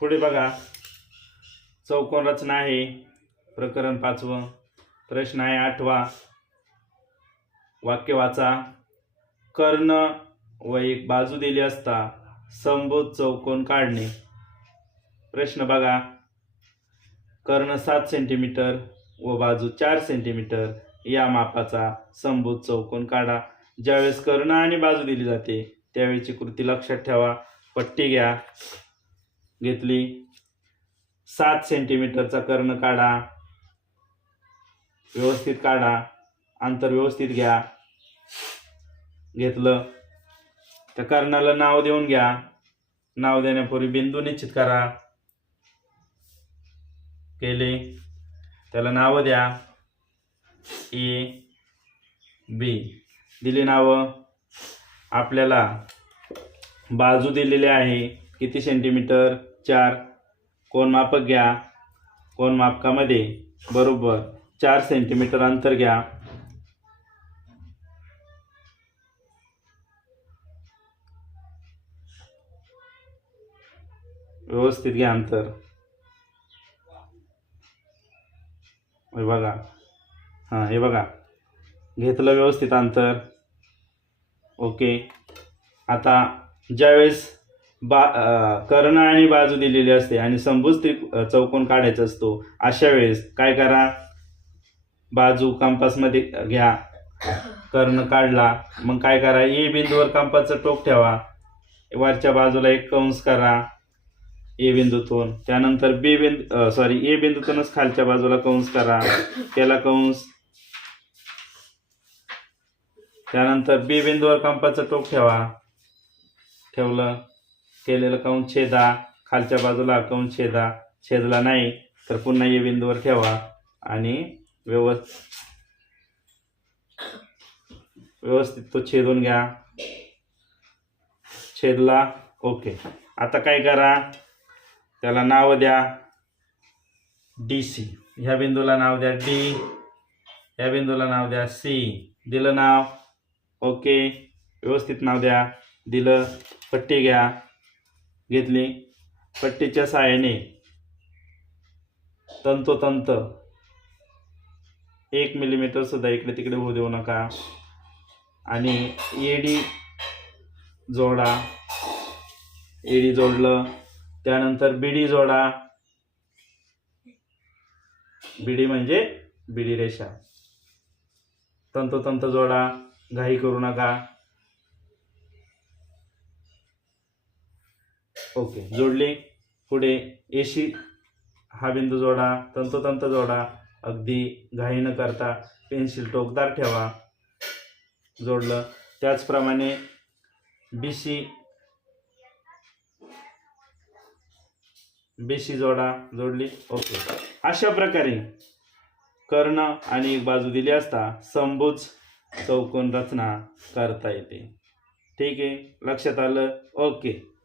पुढे बघा. चौकोन रचना आहे. प्रकरण पाचवं. प्रश्न आहे आठवा. वाक्य वाचा. कर्ण व एक बाजू दिली असता संबोध चौकोन काढणे. प्रश्न बघा. कर्ण सात सेंटीमीटर व बाजू चार सेंटीमीटर या मापाचा संभूत चौकोन काढा. ज्यावेळेस कर्ण आणि बाजू दिली जाते त्यावेळेची कृती लक्षात ठेवा. पट्टी घ्या. घेतली. सात सेंटीमीटरचा कर्ण काढा. व्यवस्थित काढा. अंतर व्यवस्थित घ्या. घेतलं. त्या कर्णाला नाव देऊन घ्या. नाव देण्यापूर्वी बिंदू निश्चित करा. केले. त्याला नावं द्या. A B. दिली नावं. आपल्याला बाजू दिलेली आहे. किती सेंटीमीटर चार. कोण मापक घ्या? कोण मापकामध्ये? बरोबर. चार सेंटीमीटर अंतर घ्या. व्यवस्थित घ्या अंतर. हे बघा. हां हे बघा. घेतलं व्यवस्थित अंतर. ओके. आता ज्यावेळेस बा कर्ण आणि बाजू दिलेली असते आणि संभूज त्रि चौकोन काढायचा असतो. अशा वेळेस काय करा? बाजू कंपासमध्ये घ्या. कर्ण काढला. मग काय करा? ए बिंदूवर कंपासचं टोक ठेवा. वरच्या बाजूला एक कंस करा. ए बिंदूतून. त्यानंतर बी बिंदू सॉरी ए बिंदूतूनच खालच्या बाजूला कंस करा. त्याला कंस. त्यानंतर बी बिंदूवर कंपाचं टोक ठेवा. ठेवलं. केलेलं कंस छेदा? खालच्या बाजूला कंस छेदा? छेदला नाही तर पुन्हा ये बिंदूवर ठेवा आणि व्यवस्थित व्यवस्थित तो छेदून घ्या. छेदला ओके. आता काय करा? त्याला नाव द्या. D C. ह्या बिंदूला नाव द्या डी. ह्या बिंदूला नाव द्या सी. दिलं नाव. ओके. व्यवस्थित नाव द्या. दिलं. पट्टी घ्या. घेतली. पट्टीच्या सहाय्याने तंतोतंत एक मिलीमीटर सुद्धा इकडे तिकडे होऊ देऊ नका. आणि एडी जोडा. एडी जोडलं. त्यानंतर बिडी जोडा. बिडी म्हणजे बिडी रेषा. तंतोतंत जोडा. घाई करू नका. ओके. जोडली पुढे एशी हा बिंदू जोडा तंतोतंत जोडा अगदी घाई न करता पेन्सिल टोकदार ठेवा. जोडलं. त्याचप्रमाणे बी सी जोडा जोडली. ओके. अशा प्रकारे कर्ण आणि एक बाजू दिली असता संभुज चौकोन रचना करता येते. ठीक आहे? लक्षात आलं? ओके.